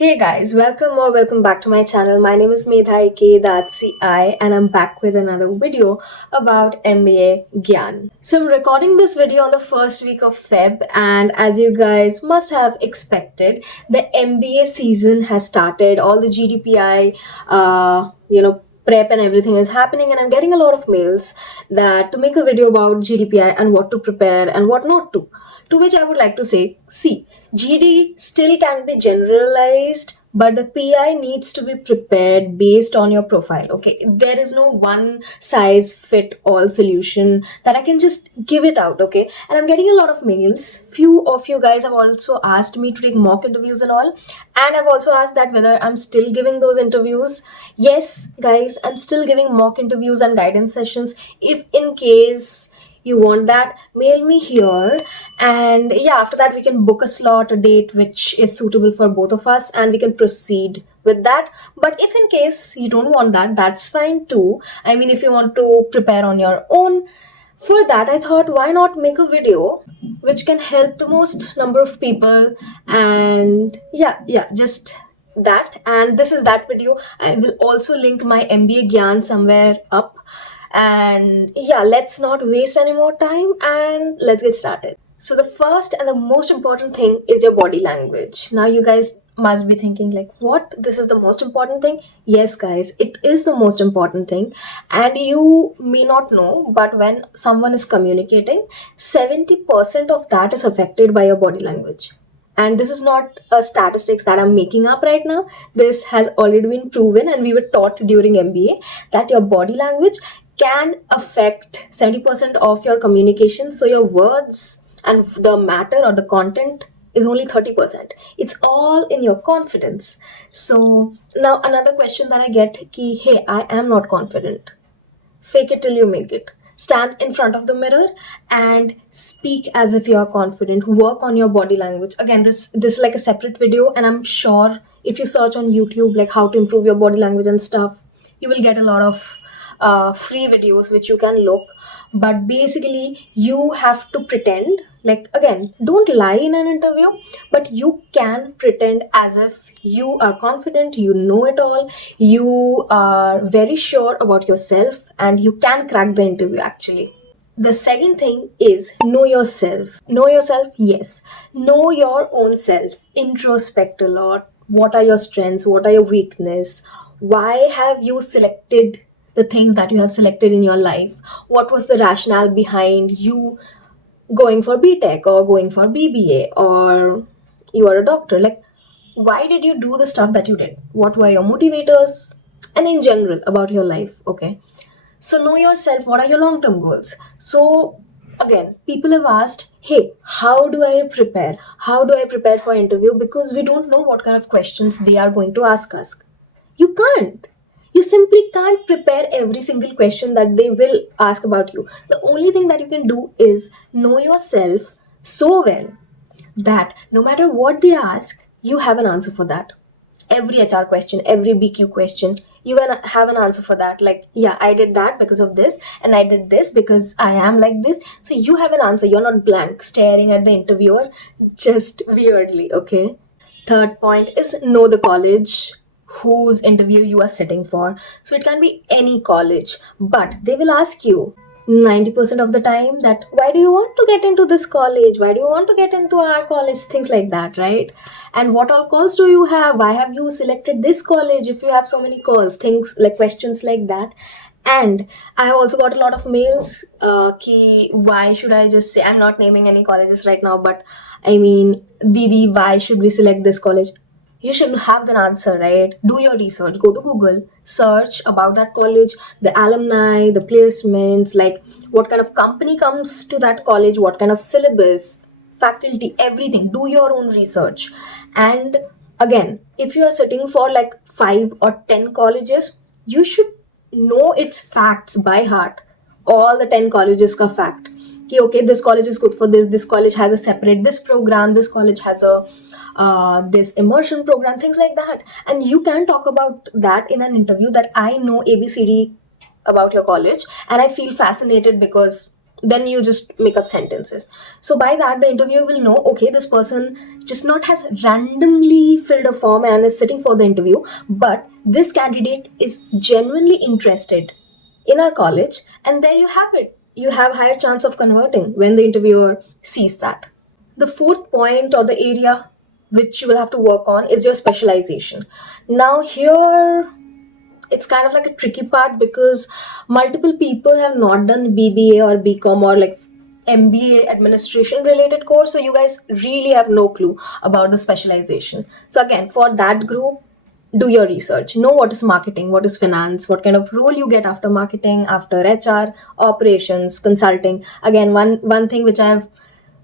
Hey guys, welcome back to my channel. My name is Medha aka the artsy, and I'm back with another video about MBA Gyaan. So I'm recording this video on the first week of Feb, and as you guys must have expected, the MBA season has started. All the GDPI prep and everything is happening, and I'm getting a lot of mails that to make a video about GDPI and what to prepare and what not to. To which I would like to say, see, GD still can be generalized, but the PI needs to be prepared based on your profile. Okay, there is no one size fit all solution that I can just give it out. Okay, and I'm getting a lot of mails. Few of you guys have also asked me to take mock interviews and all, and I've also asked that whether I'm still giving those interviews. Yes, guys, I'm still giving mock interviews and guidance sessions. If in case you want that, mail me here, and yeah, after that we can book a slot, a date which is suitable for both of us, and we can proceed with that. But if in case you don't want that, that's fine too. I mean, if you want to prepare on your own, for that I thought, why not make a video which can help the most number of people. And yeah, just that. And this is that video. I will also link my MBA Gyaan somewhere up. And yeah, let's not waste any more time and let's get started. So the first and the most important thing is your body language. Now you guys must be thinking like, what, this is the most important thing? Yes guys, it is the most important thing. And you may not know, but when someone is communicating, 70% of that is affected by your body language. And this is not a statistics that I'm making up right now. This has already been proven, and we were taught during MBA that your body language can affect 70% of your communication. So your words and the matter or the content is only 30%. It's all in your confidence. So now another question that I get ki, hey, I am not confident. Fake it till you make it. Stand in front of the mirror and speak as if you are confident. Work on your body language. Again, this is like a separate video, and I'm sure if you search on YouTube like how to improve your body language and stuff, you will get a lot of free videos which you can look. But basically you have to pretend, like, again, don't lie in an interview, but you can pretend as if you are confident, you know it all, you are very sure about yourself, and you can crack the interview actually. The second thing is know yourself. Know yourself, yes. Know your own self. Introspect a lot. What are your strengths? What are your weaknesses? Why have you selected the things that you have selected in your life? What was the rationale behind you going for BTech or going for BBA, or you are a doctor? Like, why did you do the stuff that you did? What were your motivators? And in general about your life, okay? So know yourself. What are your long-term goals? So again, people have asked, hey, how do I prepare? How do I prepare for interview? Because we don't know what kind of questions they are going to ask us. You can't. You simply can't prepare every single question that they will ask about you. The only thing that you can do is know yourself so well that no matter what they ask, you have an answer for that. Every HR question, every BQ question, you have an answer for that. Like, yeah, I did that because of this, and I did this because I am like this. So you have an answer. You're not blank, staring at the interviewer just weirdly, okay? Third point is know the college whose interview you are sitting for. So it can be any college, but they will ask you 90% of the time that why do you want to get into this college? Why do you want to get into our college? Things like that, right? And what all calls do you have? Why have you selected this college if you have so many calls? Things like questions like that. And I have also got a lot of mails ki why should I just say, I'm not naming any colleges right now, but I mean, Didi, why should we select this college? You should have the answer, right? Do your research, go to Google, search about that college, the alumni, the placements, like what kind of company comes to that college, what kind of syllabus, faculty, everything. Do your own research. And again, if you are sitting for like 5 or 10 colleges, you should know its facts by heart. All the 10 colleges ka fact कि okay, this college is good for this college has a separate this program, this college has a this immersion program, things like that. And you can talk about that in an interview, that I know ABCD about your college and I feel fascinated because then you just make up sentences. So by that, the interviewer will know, okay, this person just not has randomly filled a form and is sitting for the interview, but this candidate is genuinely interested in our college. And there you have it, you have higher chance of converting when the interviewer sees that. The fourth point, or the area which you will have to work on, is your specialization. Now here it's kind of like a tricky part, because multiple people have not done BBA or BCom or like MBA administration related course, so you guys really have no clue about the specialization. So again, for that group, do your research, know what is marketing, what is finance, what kind of role you get after marketing, after HR, operations, consulting. Again, one thing which I've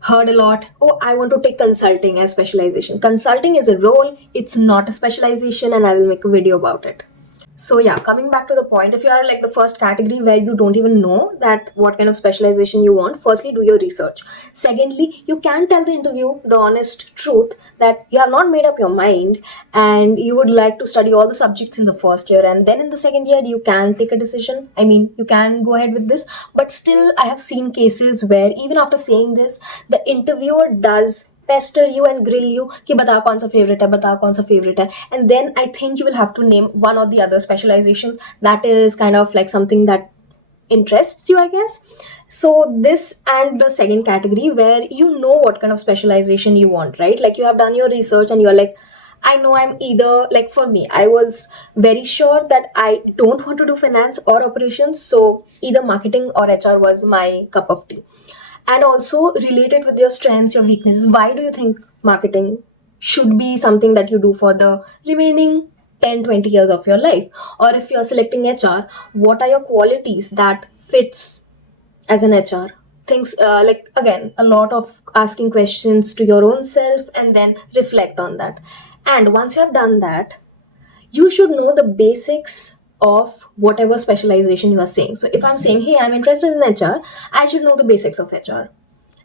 heard a lot, oh, I want to take consulting as specialization. Consulting is a role, it's not a specialization, and I will make a video about it. So yeah, coming back to the point, if you are like the first category where you don't even know that what kind of specialization you want, firstly do your research. Secondly, you can tell the interview the honest truth that you have not made up your mind and you would like to study all the subjects in the first year, and then in the second year you can take a decision. I mean, you can go ahead with this, but still I have seen cases where even after saying this, the interviewer does pester you and grill you कि बता कौन सा favorite है, बता कौन सा favorite है, and then I think you will have to name one or the other specialization that is kind of like something that interests you, I guess. So this and the second category where you know what kind of specialization you want, right? Like you have done your research and you're like, I know I'm either, like for me, I was very sure that I don't want to do finance or operations, so either marketing or HR was my cup of tea. And also relate it with your strengths, your weaknesses. Why do you think marketing should be something that you do for the remaining 10-20 years of your life? Or if you're selecting HR, what are your qualities that fits as an HR? Things like, again, a lot of asking questions to your own self and then reflect on that. And once you have done that, you should know the basics of whatever specialization you are saying. So if I'm saying, hey, I'm interested in HR, I should know the basics of HR.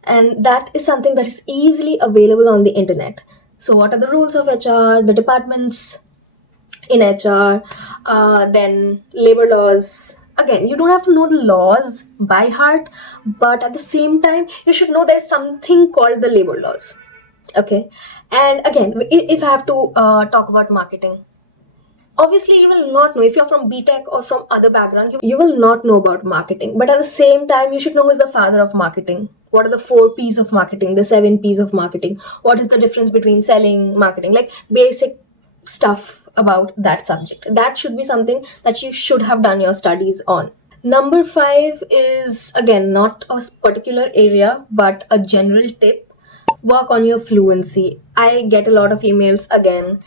And that is something that is easily available on the internet. So what are the rules of HR, the departments in HR, then labor laws. Again, you don't have to know the laws by heart, but at the same time, you should know there's something called the labor laws. Okay. And again, if I have to talk about marketing, obviously you will not know if you're from BTech or from other background, you will not know about marketing, but at the same time you should know who is the father of marketing, what are the 4 P's of marketing, the 7 P's of marketing, what is the difference between selling, marketing, like basic stuff about that subject. That should be something that you should have done your studies on. Number 5 is again not a particular area but a general tip: work on your fluency. I get a lot of emails again,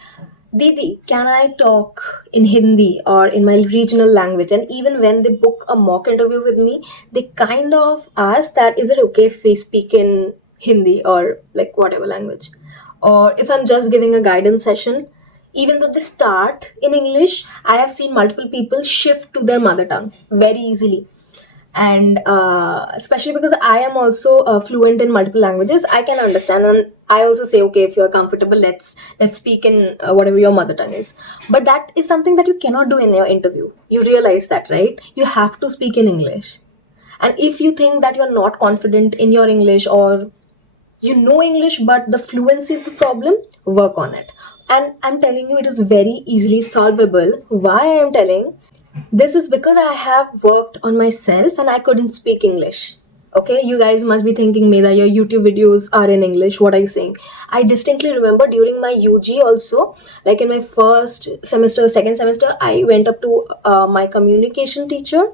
Didi, can I talk in Hindi or in my regional language? And even when they book a mock interview with me, they kind of ask that, is it okay if we speak in Hindi or like whatever language? Or if I'm just giving a guidance session, even though they start in English, I have seen multiple people shift to their mother tongue very easily. And especially because I am also fluent in multiple languages, I can understand, and I also say, okay, if you're comfortable, let's speak in whatever your mother tongue is. But that is something that you cannot do in your interview. You realize that, right? You have to speak in English. And if you think that you're not confident in your English, or you know English but the fluency is the problem, work on it. And I'm telling you, it is very easily solvable. Why I am telling this is because I have worked on myself and I couldn't speak English. Okay, you guys must be thinking, Medha, your YouTube videos are in English. What are you saying? I distinctly remember during my UG also, like in my first semester, second semester, I went up to my communication teacher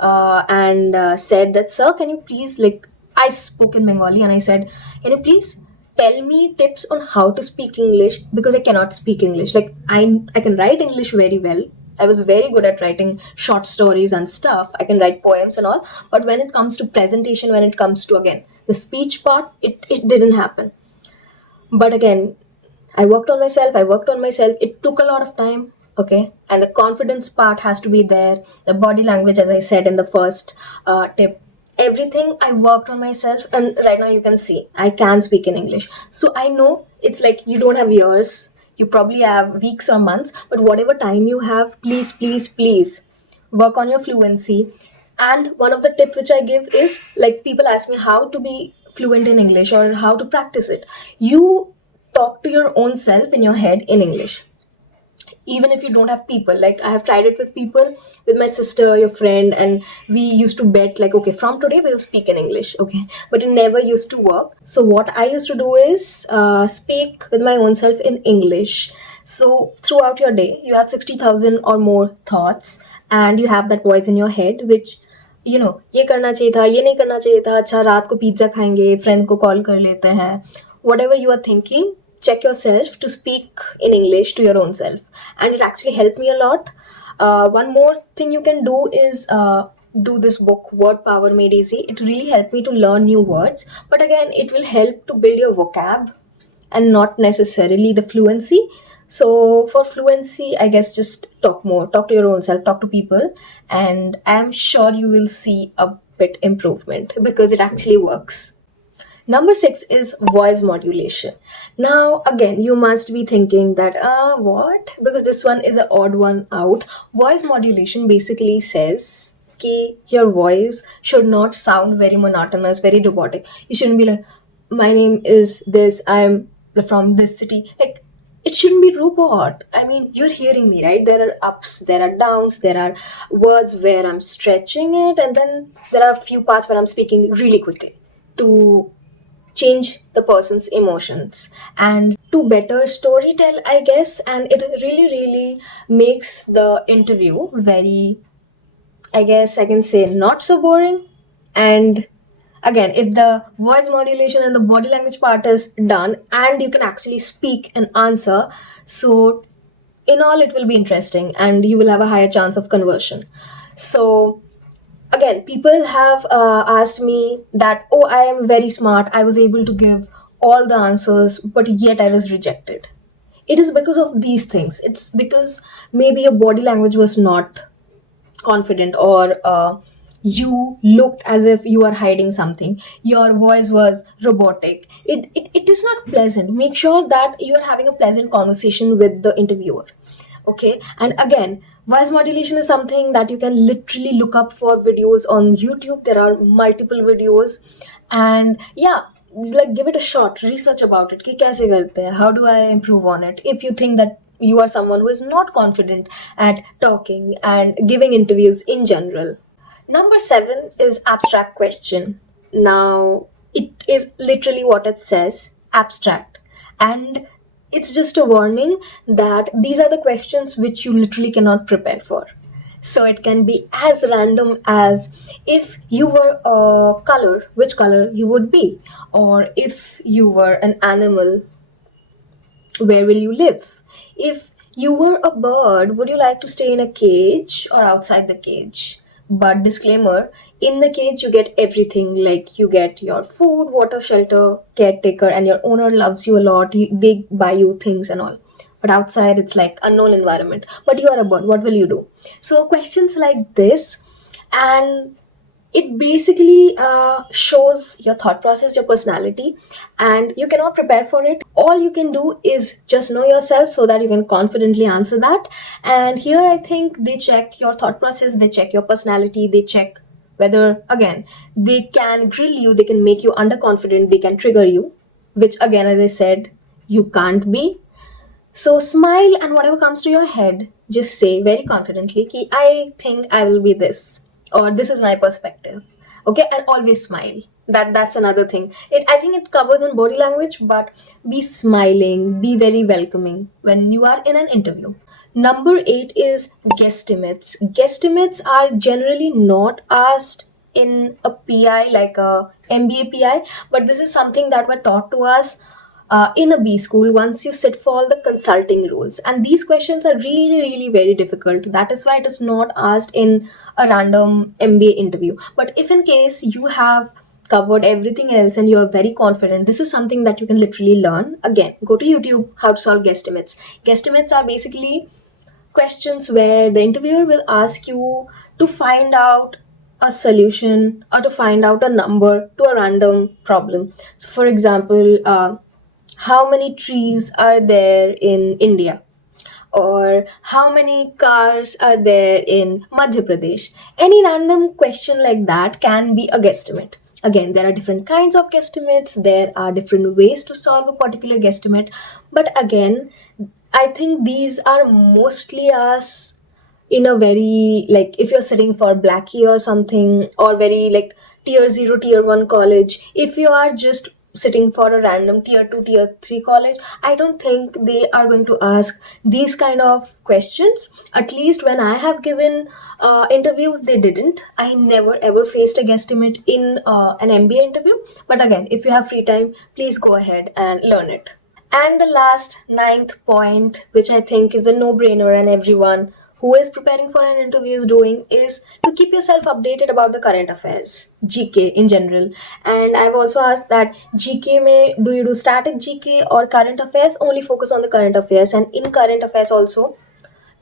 and said that, sir, can you please, like, I spoke in Bengali and I said, can you please tell me tips on how to speak English, because I cannot speak English. Like I can write English very well. I was very good at writing short stories and stuff. I can write poems and all. But when it comes to presentation, when it comes to, again, the speech part, it didn't happen. But again, I worked on myself. It took a lot of time. Okay. And the confidence part has to be there. The body language, as I said in the first tip, everything I worked on myself. And right now you can see I can speak in English. So I know it's like you don't have years. You probably have weeks or months. But whatever time you have, please, please, please work on your fluency. And one of the tip which I give is, like, people ask me how to be fluent in English or how to practice it. You talk to your own self in your head in English, even if you don't have people. Like, I have tried it with people, with my sister, your friend, and we used to bet, like, okay, from today we'll speak in English, okay, but it never used to work. So what I used to do is speak with my own self in English. So throughout your day you have 60,000 or more thoughts, and you have that voice in your head which, ये करना चाहिए था, ये नहीं करना चाहिए था, अच्छा रात को पिज्जा खाएंगे, फ्रेंड को कॉल कर लेते हैं, whatever you are thinking, check yourself to speak in English to your own self. And it actually helped me a lot. One more thing you can do is do this book, Word Power Made Easy. It really helped me to learn new words, but again, it will help to build your vocab and not necessarily the fluency. So for fluency, I guess just talk more, talk to your own self, talk to people, and I'm sure you will see a bit improvement because it actually works. Number 6 is voice modulation. Now, again, you must be thinking that, what? Because this one is an odd one out. Voice modulation basically says that your voice should not sound very monotonous, very robotic. You shouldn't be like, my name is this, I'm from this city. Like, it shouldn't be robot. I mean, you're hearing me, right? There are ups, there are downs, there are words where I'm stretching it, and then there are a few parts where I'm speaking really quickly to change the person's emotions and to better storytell, I guess. And it really makes the interview very, I guess I can say, not so boring. And again, if the voice modulation and the body language part is done and you can actually speak and answer, so in all it will be interesting and you will have a higher chance of conversion. So again, people have asked me that, oh, I am very smart, I was able to give all the answers, but yet I was rejected. It is because of these things. It's because maybe your body language was not confident, or you looked as if you are hiding something, your voice was robotic. It is not pleasant. Make sure that you are having a pleasant conversation with the interviewer. Okay, and again, voice modulation is something that you can literally look up for videos on YouTube. There are multiple videos, and yeah, just like give it a shot, research about it, कि कैसे करते हैं, how do I improve on it, if you think that you are someone who is not confident at talking and giving interviews in general. Number 7 is abstract question. Now, it is literally what it says, abstract. And it's just a warning that these are the questions which you literally cannot prepare for. So it can be as random as, if you were a color, which color you would be? Or if you were an animal, where will you live? If you were a bird, would you like to stay in a cage or outside the cage? But disclaimer, in the cage you get everything, like you get your food, water, shelter, caretaker, and your owner loves you a lot. They buy you things and all. But outside it's like unknown environment. But you are a bird, what will you do? So questions like this, and it basically shows your thought process, your personality, and you cannot prepare for it. All you can do is just know yourself so that you can confidently answer that. And here I think they check your thought process, they check your personality, they check whether, again, they can grill you, they can make you underconfident, they can trigger you, which again, as I said, you can't be. So smile, and whatever comes to your head, just say very confidently, ki, I think I will be this, or this is my perspective. Okay, and always smile. That's another thing. I think it covers in body language, but be smiling, be very welcoming when you are in an interview. Number 8 is guesstimates. Guesstimates are generally not asked in a PI, like a MBA PI, but this is something that were taught to us in a B school once you sit for all the consulting rules. And these questions are really very difficult. That is why it is not asked in a random MBA interview. But if in case you have covered everything else and you are very confident, this is something that you can literally learn. Again, go to YouTube, how to solve guesstimates. Guesstimates are basically questions where the interviewer will ask you to find out a solution or to find out a number to a random problem. So for example, how many trees are there in India? or how many cars are there in Madhya Pradesh. Any random question like that can be a guesstimate. Again, there are different kinds of guesstimates, there are different ways to solve a particular guesstimate, but again, I think these are mostly asked in a very, like, if you're sitting for blackie or something, or very like tier 0 tier 1 college. If you are just sitting for a random tier 2 tier 3 college, I don't think they are going to ask these kind of questions. At least when I have given interviews, they didn't. I never ever faced a guesstimate in an MBA interview. But again, if you have free time, please go ahead and learn it. And the last, ninth point, which I think is a no brainer and everyone who is preparing for an interview is doing, is to keep yourself updated about the current affairs, GK in general. And I've also asked that GK may, do you do static GK or current affairs? Only focus on the current affairs. And in current affairs also,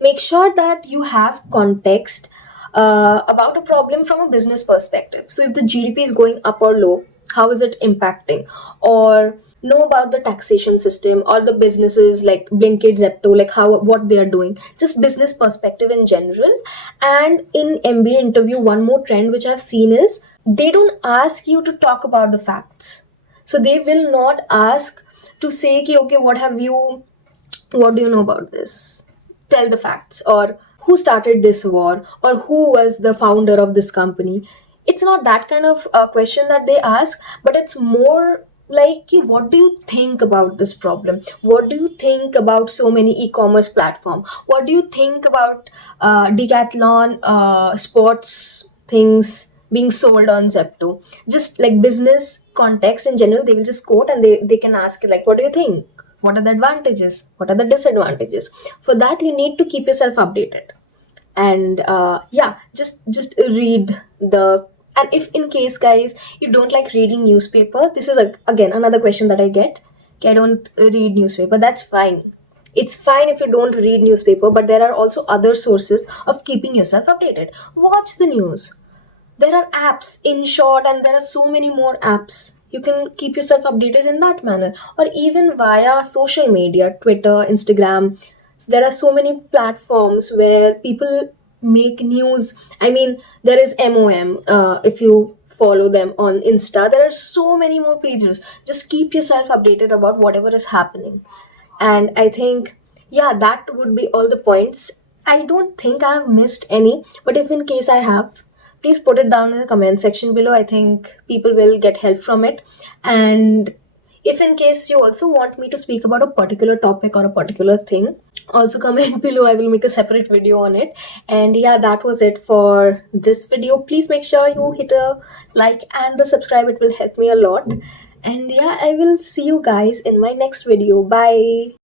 make sure that you have context about a problem from a business perspective. So if the GDP is going up or low, how is it impacting? Or know about the taxation system or the businesses like Blinkit, Zepto, like how, what they are doing, just business perspective in general. And in MBA interview, one more trend which I've seen is they don't ask you to talk about the facts. So they will not ask to say ki, okay, what do you know about this? Tell the facts, or who started this war, or who was the founder of this company. It's not that kind of question that they ask, but it's more like, what do you think about this problem? What do you think about so many e-commerce platform? What do you think about decathlon sports things being sold on Zepto? Just like business context in general, they will just quote, and they can ask like, what do you think? What are the advantages? What are the disadvantages? For that, you need to keep yourself updated. And yeah, just read the, and if in case guys you don't like reading newspapers, this is again another question that I get. Okay, I don't read newspaper. That's fine. It's fine if you don't read newspaper, but there are also other sources of keeping yourself updated. Watch the news. There are apps in short, and there are so many more apps. You can keep yourself updated in that manner, or even via social media, Twitter, Instagram. So there are so many platforms where people make news. I mean, there is MOM. If you follow them on Insta, there are so many more pages. Just keep yourself updated about whatever is happening. And I think, yeah, that would be all the points. I don't think I have missed any, but if in case I have, please put it down in the comment section below. I think people will get help from it. And if in case you also want me to speak about a particular topic or a particular thing, also comment below. I will make a separate video on it. And yeah, that was it for this video. Please make sure you hit a like and the subscribe. It will help me a lot. And yeah, I will see you guys in my next video. Bye.